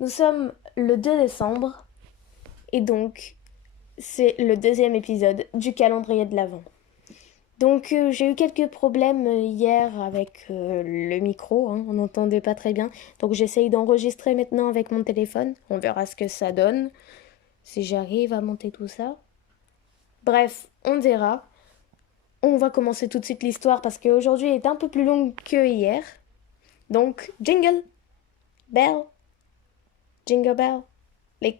Nous sommes le 2 décembre et donc c'est le deuxième épisode du calendrier de l'Avent. Donc j'ai eu quelques problèmes hier avec le micro, hein, on n'entendait pas très bien. Donc j'essaye d'enregistrer maintenant avec mon téléphone, on verra ce que ça donne, si j'arrive à monter tout ça. Bref, on verra. On va commencer tout de suite l'histoire parce qu'aujourd'hui est un peu plus longue que hier. Donc, jingle, bell, jingle bell, les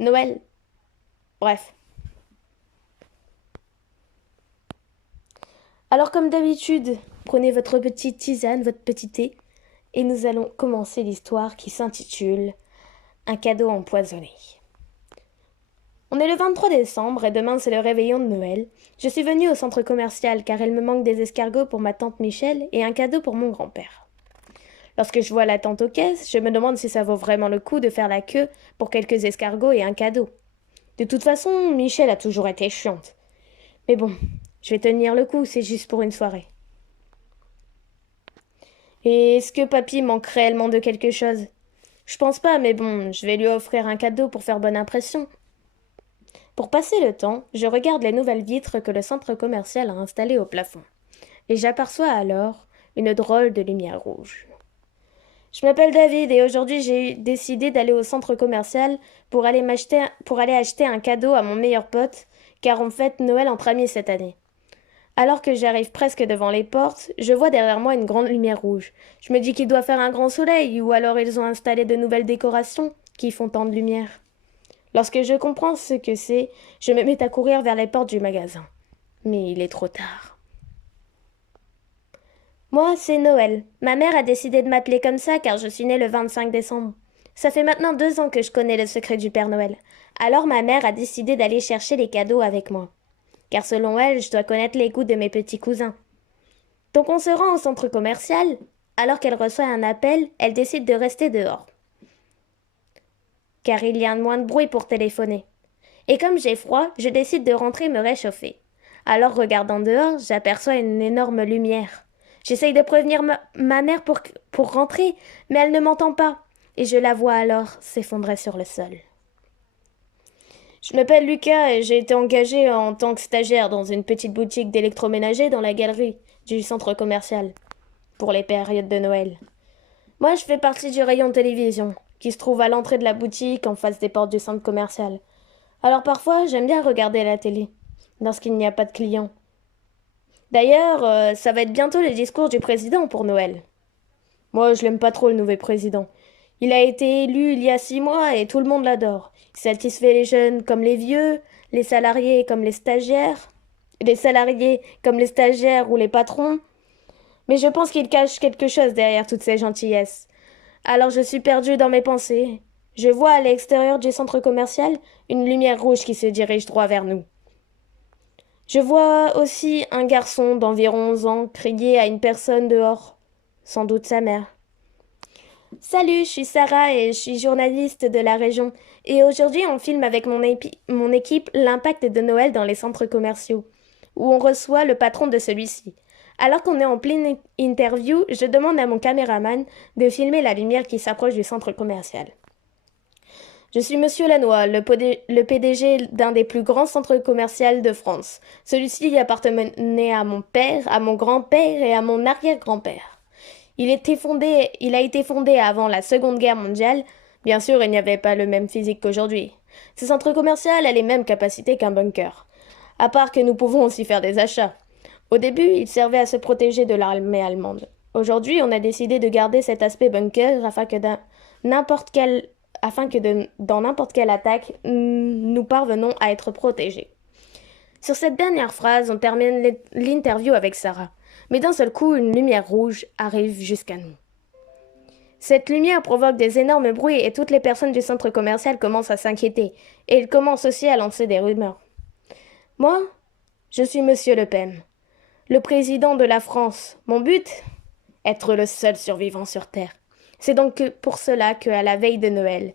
Noël, bref. Alors comme d'habitude, prenez votre petite tisane, votre petit thé, et nous allons commencer l'histoire qui s'intitule Un cadeau empoisonné. On est le 23 décembre et demain c'est le réveillon de Noël. Je suis venue au centre commercial car il me manque des escargots pour ma tante Michel et un cadeau pour mon grand-père. Lorsque je vois la tante aux caisses, je me demande si ça vaut vraiment le coup de faire la queue pour quelques escargots et un cadeau. De toute façon, Michel a toujours été chiante. Mais bon, je vais tenir le coup, c'est juste pour une soirée. Et est-ce que papy manque réellement de quelque chose? Je pense pas, mais bon, je vais lui offrir un cadeau pour faire bonne impression. Pour passer le temps, je regarde les nouvelles vitres que le centre commercial a installées au plafond. Et j'aperçois alors une drôle de lumière rouge. Je m'appelle David et aujourd'hui j'ai décidé d'aller au centre commercial pour aller acheter un cadeau à mon meilleur pote, car on fête Noël entre amis cette année. Alors que j'arrive presque devant les portes, je vois derrière moi une grande lumière rouge. Je me dis qu'il doit faire un grand soleil, ou alors ils ont installé de nouvelles décorations qui font tant de lumière. Lorsque je comprends ce que c'est, je me mets à courir vers les portes du magasin. Mais il est trop tard. Moi, c'est Noël. Ma mère a décidé de m'appeler comme ça car je suis née le 25 décembre. Ça fait maintenant 2 ans que je connais le secret du Père Noël. Alors ma mère a décidé d'aller chercher les cadeaux avec moi. Car selon elle, je dois connaître les goûts de mes petits cousins. Donc on se rend au centre commercial. Alors qu'elle reçoit un appel, elle décide de rester dehors. Car il y a moins de bruit pour téléphoner. Et comme j'ai froid, je décide de rentrer me réchauffer. Alors regardant dehors, j'aperçois une énorme lumière. J'essaye de prévenir ma mère pour rentrer, mais elle ne m'entend pas. Et je la vois alors s'effondrer sur le sol. Je m'appelle Lucas et j'ai été engagé en tant que stagiaire dans une petite boutique d'électroménager dans la galerie du centre commercial pour les périodes de Noël. Moi, je fais partie du rayon télévision, qui se trouve à l'entrée de la boutique en face des portes du centre commercial. Alors parfois, j'aime bien regarder la télé, lorsqu'il n'y a pas de clients. D'ailleurs, ça va être bientôt le discours du président pour Noël. Moi, je l'aime pas trop, le nouveau président. Il a été élu il y a 6 mois et tout le monde l'adore. Il satisfait les jeunes comme les vieux, les salariés comme les salariés comme les stagiaires ou les patrons. Mais je pense qu'il cache quelque chose derrière toutes ces gentillesses. Alors je suis perdue dans mes pensées. Je vois à l'extérieur du centre commercial une lumière rouge qui se dirige droit vers nous. Je vois aussi un garçon d'environ 11 ans crier à une personne dehors, sans doute sa mère. Salut, je suis Sarah et je suis journaliste de la région. Et aujourd'hui, on filme avec mon équipe l'impact de Noël dans les centres commerciaux, où on reçoit le patron de celui-ci. Alors qu'on est en pleine interview, je demande à mon caméraman de filmer la lumière qui s'approche du centre commercial. Je suis Monsieur Lannoy, le PDG d'un des plus grands centres commerciaux de France. Celui-ci appartenait à mon père, à mon grand-père et à mon arrière-grand-père. Il a été fondé avant la Seconde Guerre mondiale. Bien sûr, il n'y avait pas le même physique qu'aujourd'hui. Ce centre commercial a les mêmes capacités qu'un bunker. À part que nous pouvons aussi faire des achats. Au début, il servait à se protéger de l'armée allemande. Aujourd'hui, on a décidé de garder cet aspect bunker dans n'importe quelle attaque, nous parvenons à être protégés. Sur cette dernière phrase, on termine l'interview avec Sarah. Mais d'un seul coup, une lumière rouge arrive jusqu'à nous. Cette lumière provoque des énormes bruits et toutes les personnes du centre commercial commencent à s'inquiéter. Et ils commencent aussi à lancer des rumeurs. Moi, je suis Monsieur Le Pen, le président de la France. Mon but? Être le seul survivant sur Terre. C'est donc pour cela qu'à la veille de Noël,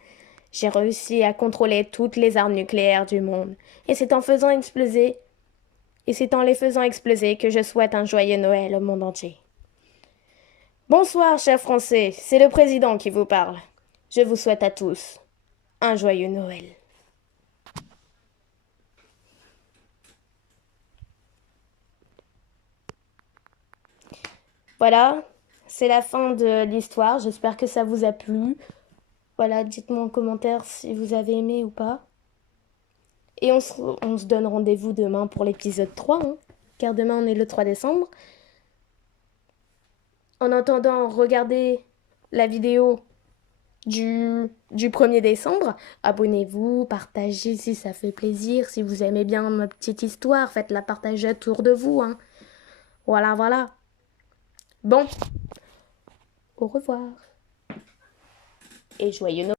j'ai réussi à contrôler toutes les armes nucléaires du monde. Et c'est en les faisant exploser que je souhaite un joyeux Noël au monde entier. Bonsoir, chers Français, c'est le président qui vous parle. Je vous souhaite à tous un joyeux Noël. Voilà, c'est la fin de l'histoire. J'espère que ça vous a plu. Voilà, dites-moi en commentaire si vous avez aimé ou pas. Et on se donne rendez-vous demain pour l'épisode 3, hein, car demain on est le 3 décembre. En attendant, regardez la vidéo du 1er décembre. Abonnez-vous, partagez si ça fait plaisir. Si vous aimez bien ma petite histoire, faites-la partager autour de vous, hein. Voilà, voilà. Bon, au revoir. Et joyeux Noël.